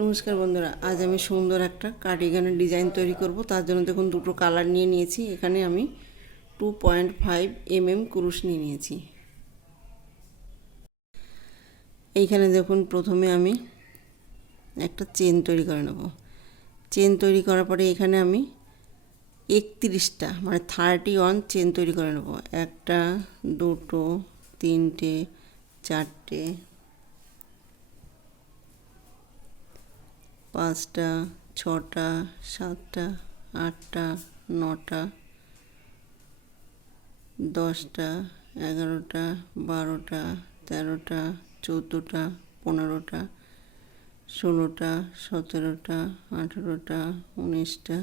নমস্কার বন্ধুরা, আজ আমি সুন্দর একটা কার্ডিগানের ডিজাইন তৈরি করব। তার জন্য দেখুন দুটো কালার নিয়ে নিয়েছি। এখানে আমি 2.5 mm কুরুশ নিয়ে নিয়েছি। এইখানে দেখুন প্রথমে আমি একটা চেন তৈরি করে নেব। চেন তৈরি করার পরে এখানে আমি 31টা মানে 31 চেন তৈরি করে নেব। একটা, দুটো, তিনটে, চারটে, পাঁচটা, ছটা, সাতটা, আটটা, নটা, দশটা, 11টা, 12টা, 13টা, 14টা, 15টা, 16টা, 17টা, 18টা, 19টা,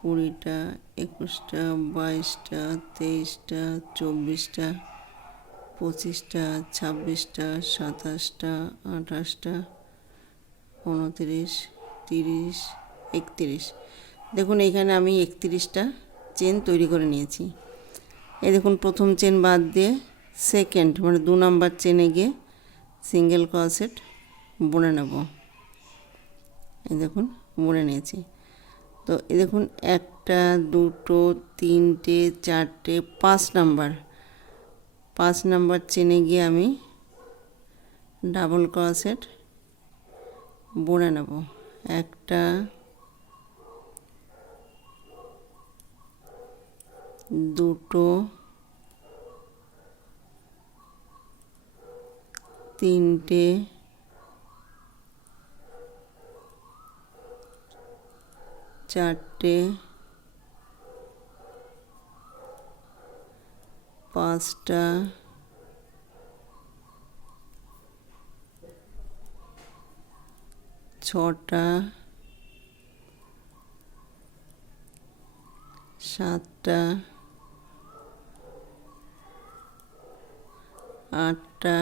20টা, 21টা, 22টা, 23টা, 24টা, 25টা, 26টা, 27টা, 28টা, 29, 30, 31। দেখুন এইখানে আমি 31টা চেন তৈরি করে নিয়েছি। এই দেখুন প্রথম চেন বাদ দিয়ে সেকেন্ড মানে 2 নাম্বার চেনে গিয়ে সিঙ্গেল ক্রোশেট বুনে নেব। এই দেখুন বুনে নিয়েছি। তো এই দেখুন একটা, দুটো, তিনটে, চারটে, 5 নাম্বার চেনে গিয়ে আমি ডাবল ক্রোশেট বুনে নেব। একটা, দুটো, তিনটে, চারটে, পাঁচটা, ছটা, সাতটা, আটটা,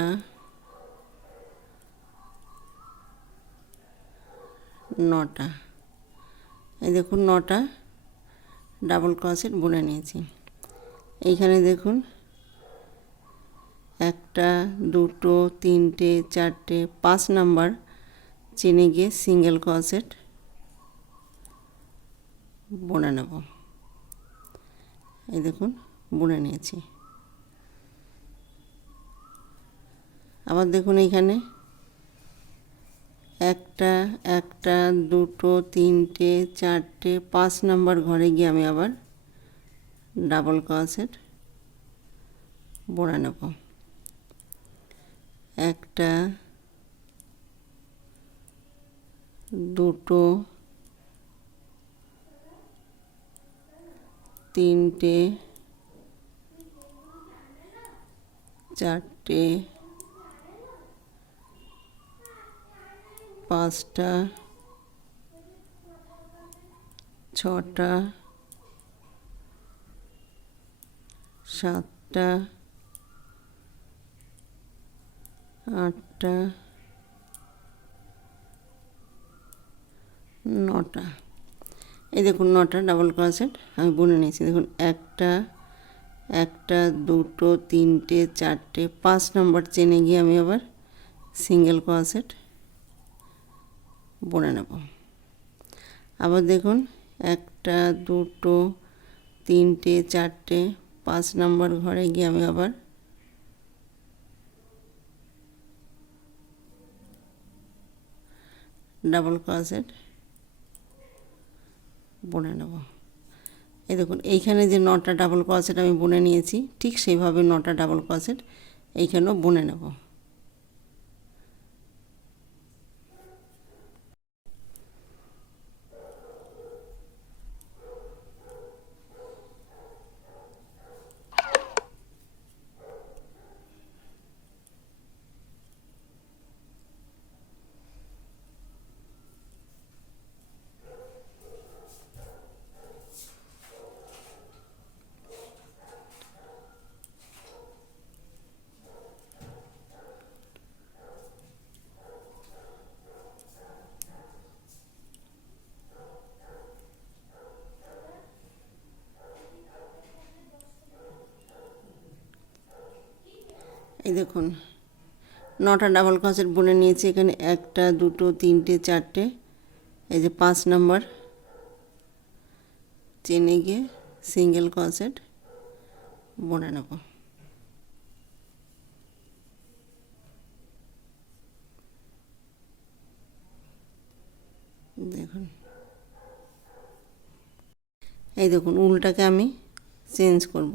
নটা। এই দেখুন 9টা ডাবল ক্রোশেট বুনে নিয়েছি। এইখানে দেখুন একটা, দুটো, তিনটে, চারটে, 5 নাম্বার চেনে গিয়ে সিঙ্গেল ক্রোশেট বুনে নেব। এই দেখুন বুনে নিয়েছি। আবার দেখুন এইখানে একটা, একটা, দুটো, তিনটে, চারটে, 5 নাম্বার ঘরে গিয়ে আমি আবার ডাবল ক্রোশেট বুনে নেব। একটা, দুটো, তিনটে, চারটে, পাঁচটা, ছটা, সাতটা, আটটা, নটা। এই দেখুন 9টা ডাবল ক্রোশেট আমি বুনে নিয়েছি। দেখুন একটা, একটা, দুটো, তিনটে, চারটে, 5 নাম্বার চেনে গিয়ে আমি আবার সিঙ্গেল ক্রোশেট বুনে নেব। আবার দেখুন একটা, দুটো, তিনটে, চারটে, 5 নাম্বার ঘরে গিয়ে আমি আবার ডাবল ক্রোশেট বুনে নেব। এই দেখুন এইখানে যে 9টা ডাবল ক্রোশেট আমি বুনে নিয়েছি, ঠিক সেইভাবে 9টা ডাবল ক্রোশেট এইখানেও বুনে নেব। এই দেখুন 9টা ডাবল ক্রোশেট বুনে নিয়েছি। এখানে 1টা 2টো 3টে 4টে, এই যে 5 নাম্বার চেনে গিয়ে সিঙ্গেল ক্রোশেট বুনে নেব। দেখুন, এই দেখুন উল্টাকে আমি চেঞ্জ করব।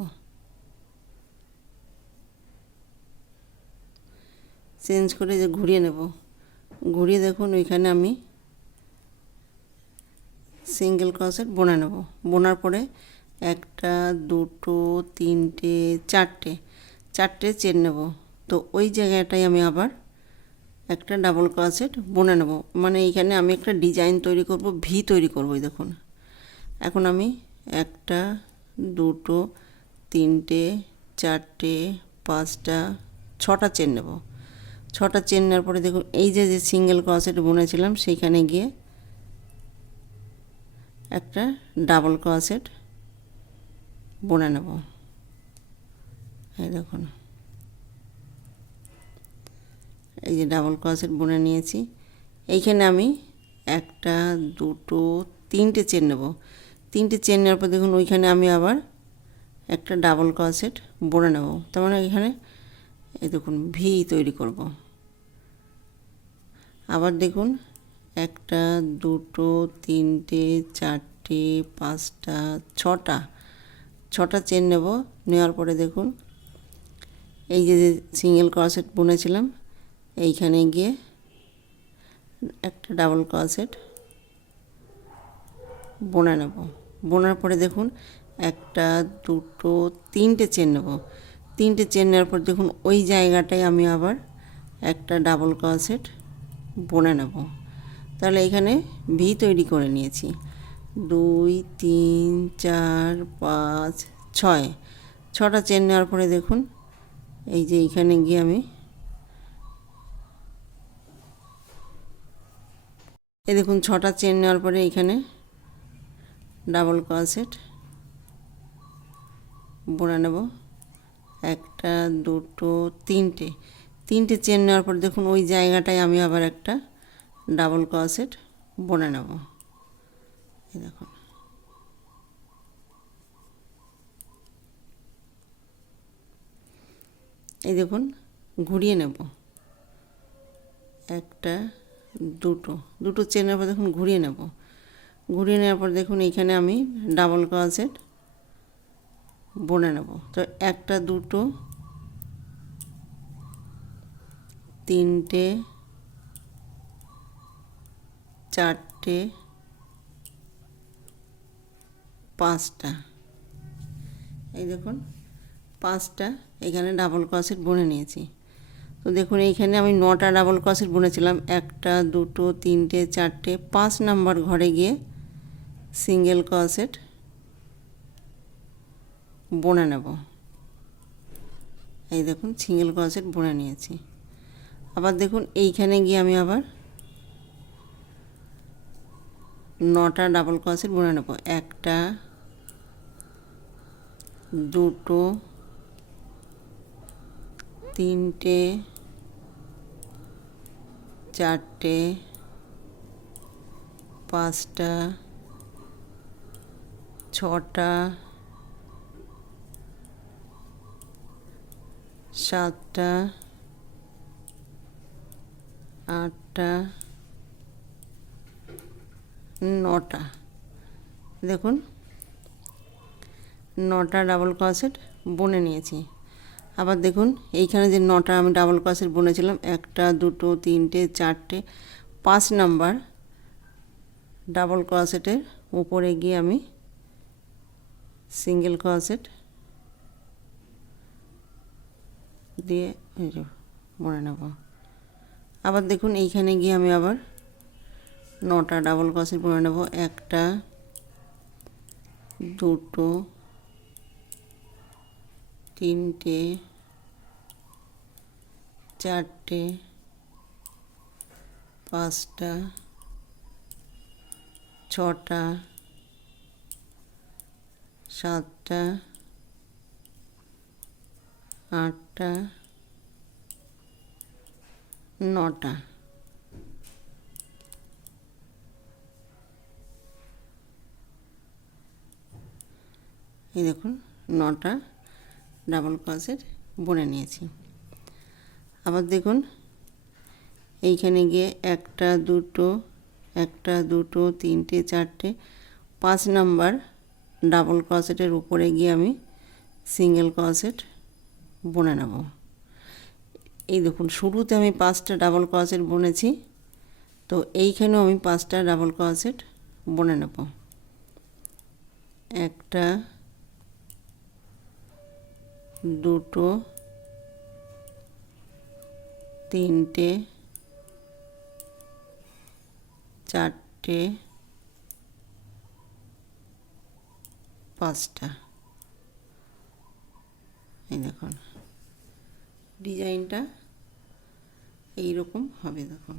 চেঞ্জ করে যে ঘুরিয়ে নেব, ঘুরিয়ে দেখুন ওইখানে আমি সিঙ্গেল ক্রোশেট বুনে নেব। বোনার পরে 1টা 2টো 3টে 4টে চেন নেব। তো ওই জায়গাটায় আমি আবার একটা ডাবল ক্রোশেট বুনে নেব। মানে এইখানে আমি একটা ডিজাইন তৈরি করব, ভি তৈরি করব। দেখুন এখন আমি 1টা 2টো 3টে 4টে 5টা 6টা চেন নেব। 6টা চেন নেওয়ার পরে দেখুন এই যে সিঙ্গেল ক্রোশেট বুনেছিলাম সেইখানে গিয়ে একটা ডাবল ক্রোশেট বুনে নেব। এই দেখুন, এই যে ডাবল ক্রোশেট বুনে নিয়েছি। এইখানে আমি 1টা 2টো 3টে চেন নেব। 3টে চেন নেওয়ার পর দেখুন ওইখানে আমি আবার একটা ডাবল ক্রোশেট বুনে নেব। তার মানে এখানে এই দেখুন ভি তৈরি করব। আবার দেখুন 1টা 2টো 3টে 4টে 5টা 6টা চেন নেব। নেওয়ার পরে দেখুন এই যে সিঙ্গেল ক্রোশেট বুনেছিলাম এইখানে গিয়ে একটা ডাবল ক্রোশেট বুনে নেব। বোনার পরে দেখুন 1টা 2টো 3টে চেন নেব। 3টে চেন নেওয়ার পর দেখুন ওই জায়গাটায় আমি আবার একটা ডাবল ক্রোশেট বুনে নেব। তাহলে এখানে ভি তৈরি করে নিয়েছি। 2 3 4 5 6, 6টা চেন নেওয়ার পরে দেখুন এই যে এইখানে গিয়ে আমি এই দেখুন 6টা চেন নেওয়ার পরে এখানে ডাবল ক্রোশেট বুনে নেব। 1টা 2টো 3টে চেন নেওয়ার পর দেখুন ওই জায়গাটায় আমি আবার একটা ডাবল ক্রোশেট বুনে নেব। এই দেখুন, এই দেখুন ঘুরিয়ে নেব। 1টা 2টো চেনের পর দেখুন ঘুরিয়ে নেব। ঘুরিয়ে নেওয়ার পর দেখুন এইখানে আমি ডাবল ক্রোশেট বুনে নেব। তো 1টা 2টো 3টে 4টে 5টা, এই দেখুন 5টা এখানে ডাবল ক্রোশেট বুনে নিয়েছি। তো দেখুন এইখানে আমি 9টা ডাবল ক্রোশেট বুনেছিলাম। 1টা 2টো 3টে 4টে 5 নাম্বার ঘরে গিয়ে সিঙ্গেল ক্রোশেট বুনে নেব। এই দেখুন সিঙ্গেল ক্রোশেট বুনে নিয়েছি। আবার দেখুন এইখানে গিয়ে আমি আবার 9টা ডাবল ক্রোশেট বুনে নেব। 1টা 2টো 3টে 4টে 5টা 6টা 7টা 8টা 9টা। দেখুন 9টা ডাবল ক্রোশেট বুনে নিয়েছি। আবার দেখুন এইখানে যে 9টা আমি ডাবল ক্রোশেট বুনেছিলাম 1টা 2টো 3টে 4টে 5 নাম্বার ডাবল ক্রোশেটের উপরে গিয়ে আমি সিঙ্গেল ক্রোশেট দিয়ে বুনে নেব। আবার দেখুন এইখানে গিয়ে আমি আবার 9টা ডাবল ক্রোশেট বুনে নেব। 1টা 2টো 3টে 4টে 5টা 6টা 7টা 8টা নটা, এই দেখুন নটা ডাবল ক্রোশেট বুনে নিয়েছি। আবার দেখুন এইখানে গিয়ে একটা দুটো তিনটে চারটে 5 নাম্বার ডাবল ক্রোশেটের উপরে গিয়ে আমি সিঙ্গেল ক্রোশেট বুনে নেব। এই দেখুন শুরুতে আমি 5টা ডাবল ক্রোশেট বুনেছি, তো এইখানেও আমি 5টা ডাবল ক্রোশেট বুনে নেব। একটা, দুটো, তিনটে, চারটে, 5টা। এই দেখুন ডিজাইনটা এইরকম হবে। দেখুন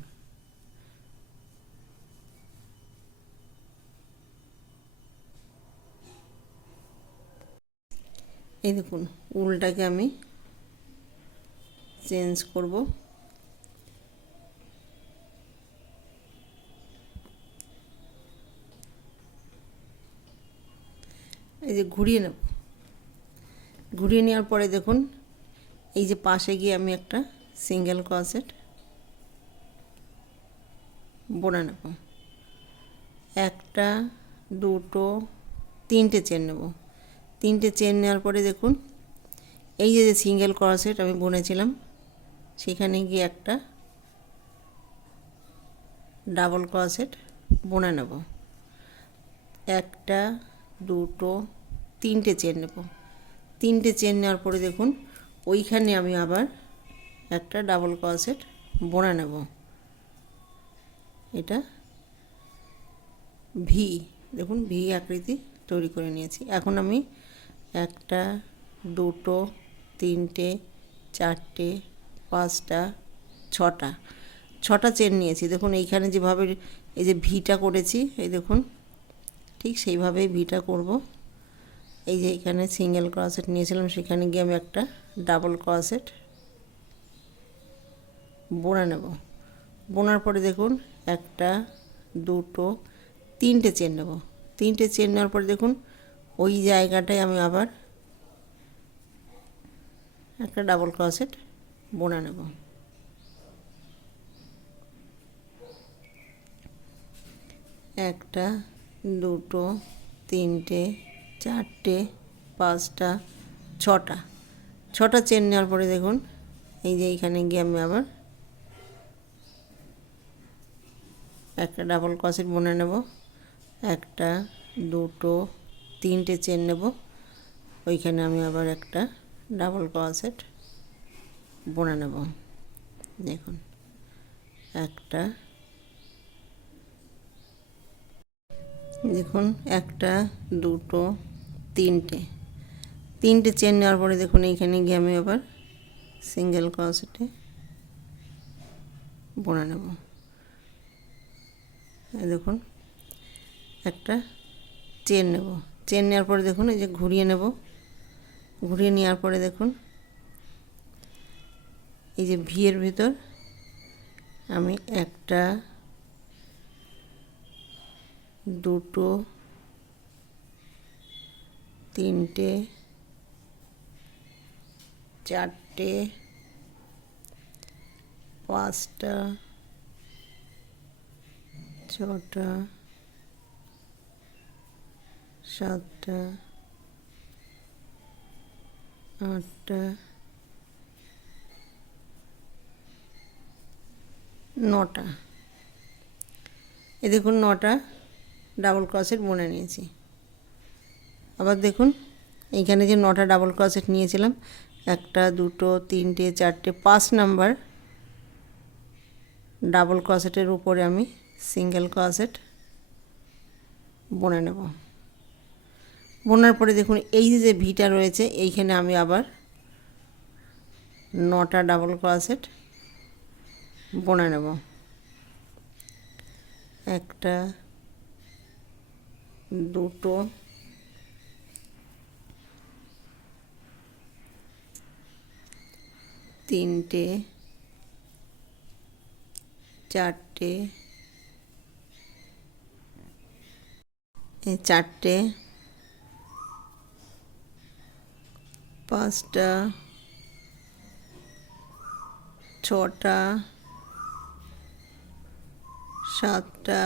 এই দেখুন উলটাকে আমি চেঞ্জ করব। এই যে ঘুরিয়ে নেব, ঘুরিয়ে নেওয়ার পরে দেখুন এই যে পাশে গিয়ে আমি একটা সিঙ্গেল ক্রোশেট বুনে নেব। একটা, দুটো, তিনটে চেন নেব। তিনটে চেন নেওয়ার পরে দেখুন এই যে সিঙ্গেল ক্রোশেট আমি বুনেছিলাম সেখানে গিয়ে একটা ডাবল ক্রোশেট বুনে নেব। একটা, দুটো, তিনটে চেন নেব। তিনটে চেন নেওয়ার পরে দেখুন ওইখানে আমি আবার একটা ডাবল ক্রোশেট বুনে নেব। এটা ভি, দেখুন ভি আকৃতি তৈরি করে নিয়েছি। এখন আমি একটা, দুটো, তিনটে, চারটে, 5টা, 6টা চেন নিয়েছি। দেখুন এইখানে যেভাবে এই যে ভিটা করেছি এই দেখুন ঠিক সেইভাবেই ভিটা করব। এই যে এখানে সিঙ্গেল ক্রোশেট নিয়েছিলাম সেখানে গিয়ে আমি একটা ডাবল ক্রোশেট বুনে নেব। বোনার পরে দেখুন একটা, দুটো, তিনটে চেন নেব। তিনটে চেন নেওয়ার পরে দেখুন ওই জায়গাটায় আমি আবার একটা ডাবল ক্রোশেট বুনে নেব। একটা, দুটো, তিনটে, চারটে, 5টা, 6টা চেন নেওয়ার পরে দেখুন এই যে এইখানে গিয়ে আমি আবার একটা ডাবল ক্রোশেট বুনে নেব। একটা, দুটো, তিনটে চেন নেব। ওইখানে আমি আবার একটা ডাবল ক্রোশেট বুনে নেব। দেখুন একটা, দেখুন একটা, দুটো, তিনটে চেন নেওয়ার পরে দেখুন এইখানে গিয়ে আমি আবার সিঙ্গেল ক্রোশেটে বুনে নেব। দেখুন একটা চেন নেব। চেন নেওয়ার পরে দেখুন এই যে ঘুরিয়ে নেব। ঘুরিয়ে নেওয়ার পরে দেখুন এই যে ভিয়ের ভিতর আমি একটা, দুটো, তিনটে, চারটে, 5টা, 6টা, 7টা, 8টা, 9টা। এই দেখুন 9টা ডাবল ক্রোশেট বুনে নিয়েছি। আবার দেখুন এইখানে যে 9টা ডাবল ক্রোশেট নিয়েছিলাম একটা, দুটো, তিনটে, চারটে, 5 নাম্বার ডাবল ক্রোশেটের উপরে আমি সিঙ্গেল ক্রোশেট বুনে নেব। বোনার পরে দেখুন এই যে ভিটা রয়েছে এইখানে আমি আবার 9টা ডাবল ক্রোশেট বুনে নেব। একটা, দুটো, তিনটে, চারটে, চারটে, পাঁচটা, ছটা, সাতটা,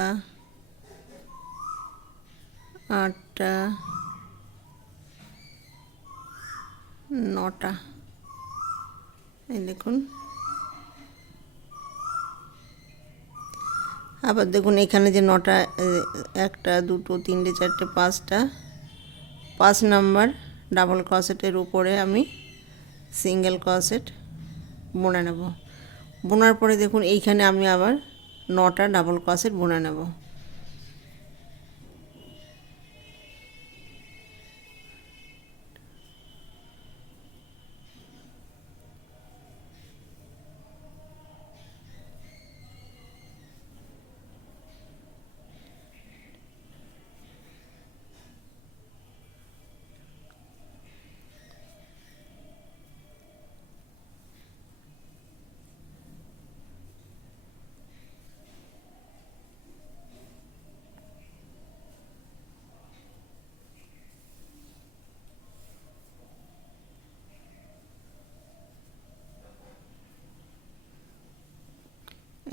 আটটা, নটা। এই দেখুন, আবার দেখুন এখানে যে নটা, একটা, দুটো, তিনটে, চারটে, পাঁচটা, 5 নাম্বার ডাবল ক্রোশেটের উপরে আমি সিঙ্গেল ক্রোশেট বুনে নেব। বোনার পরে দেখুন এইখানে আমি আবার 9টা ডাবল ক্রোশেট বুনে নেব।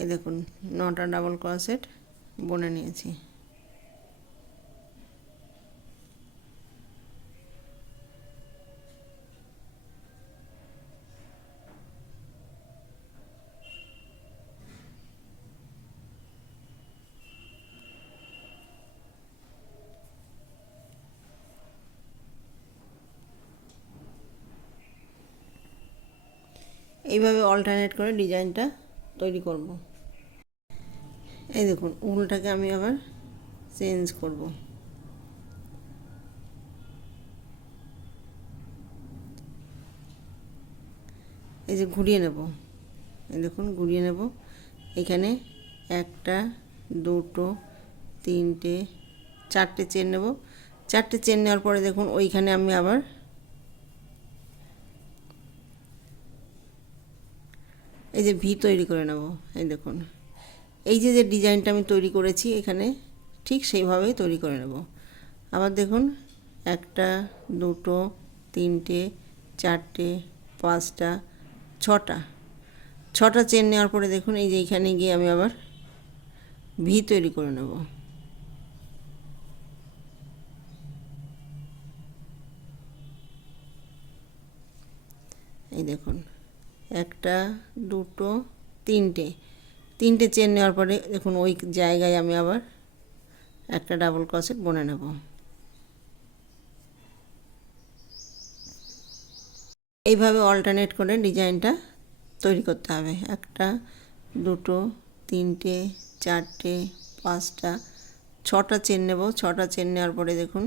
এই দেখুন 9টা ডাবল ক্রোশেট বুনে নিয়েছি। এইভাবে অল্টারনেট করে ডিজাইনটা তৈরি করব। এই দেখুন উলটাকে আমি আবার চেঞ্জ করব। এই যে ঘুরিয়ে নেব, এই দেখুন ঘুরিয়ে নেব। এখানে একটা, দুটো, তিনটে, চারটে চেন নেব। চারটে চেন নেওয়ার পরে দেখুন ওইখানে আমি আবার এই যে ভি তৈরি করে নেব। এই দেখুন এই যে যে ডিজাইনটা আমি তৈরি করেছি এখানে ঠিক সেইভাবেই তৈরি করে নেব। আবার দেখুন একটা, দুটো, তিনটে, চারটে, পাঁচটা, ছটা চেন নেওয়ার পরে দেখুন এই যে এইখানে গিয়ে আমি আবার ভি তৈরি করে নেব। এই দেখুন একটা, দুটো, তিনটে চেন নেওয়ার পরে দেখুন ওই জায়গায় আমি আবার একটা ডাবল ক্রোশেট বুনে নেব। এইভাবে অল্টারনেট করে ডিজাইনটা তৈরি করতে হবে। একটা, দুটো, তিনটে, চারটে, পাঁচটা, ছটা চেন নেব। ছটা চেন নেওয়ার পরে দেখুন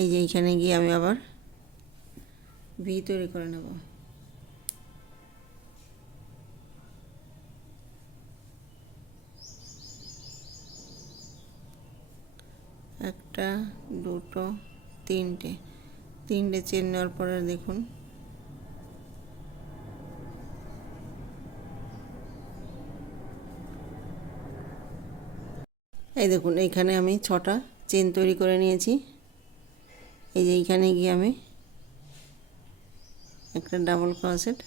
এই যে এইখানে গিয়ে আমি আবার ভি তৈরি করে নেব। একটা, দুটো, তিনটে চেন নেওয়ার পরে দেখুন এই দেখুন এইখানে আমি 6টা চেন তৈরি করে নিয়েছি। এই যে এইখানে গিয়ে আমি একটা ডাবল ক্রোশেট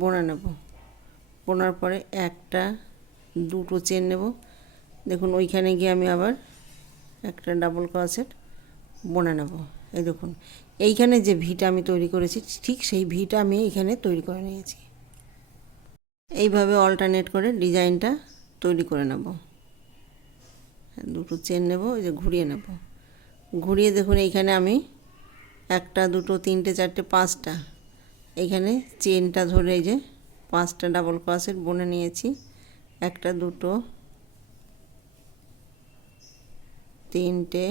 বুনে নেব। বোনার পরে একটা, দুটো চেন নেব। দেখুন ওইখানে গিয়ে আমি আবার একটা ডাবল ক্রোশেট বুনে নেব। এই দেখুন এইখানে যে ভিটা আমি তৈরি করেছি ঠিক সেই ভিটা আমি এখানে তৈরি করে নিয়েছি। এইভাবে অল্টারনেট করে ডিজাইনটা তৈরি করে নেব। দুটো চেন নেব, এই যে ঘুরিয়ে নেব। ঘুরিয়ে দেখুন এইখানে আমি একটা, দুটো, তিনটে, চারটে, পাঁচটা এইখানে চেনটা ধরে এই যে 5টা ডাবল ক্রোশেট বুনে নিয়েছি। একটা, দুটো, তিনটে,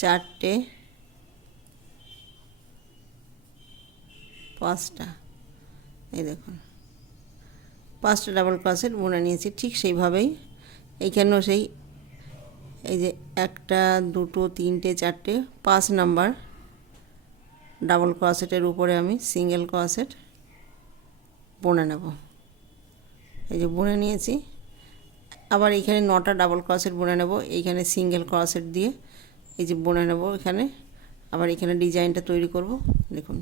চারটে, পাঁচটা। এই দেখুন 5টা ডাবল ক্রোশেট বুনে নিয়েছি। ঠিক সেইভাবেই এইখানেও সেই এই যে একটা, দুটো, তিনটে, চারটে, 5 নাম্বার ডাবল ক্রোশেটের উপরে আমি সিঙ্গেল ক্রোশেট বুনে নেব। এই যে বুনে নিয়েছি। আবার এইখানে 9টা ডাবল ক্রোশেট বুনে নেব, এইখানে সিঙ্গেল ক্রোশেট দিয়ে এই যে বুনে নেব এখানে। আবার এখানে ডিজাইনটা তৈরি করব। দেখুন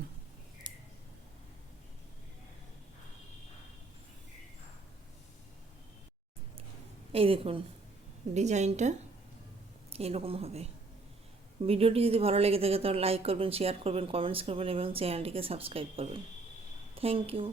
এই দেখুন ডিজাইনটা এরকম হবে। ভিডিওটি যদি ভালো লেগে থাকে তাহলে লাইক করবেন, শেয়ার করবেন, কমেন্টস করবেন এবং চ্যানেলটিকে সাবস্ক্রাইব করবেন। Thank you.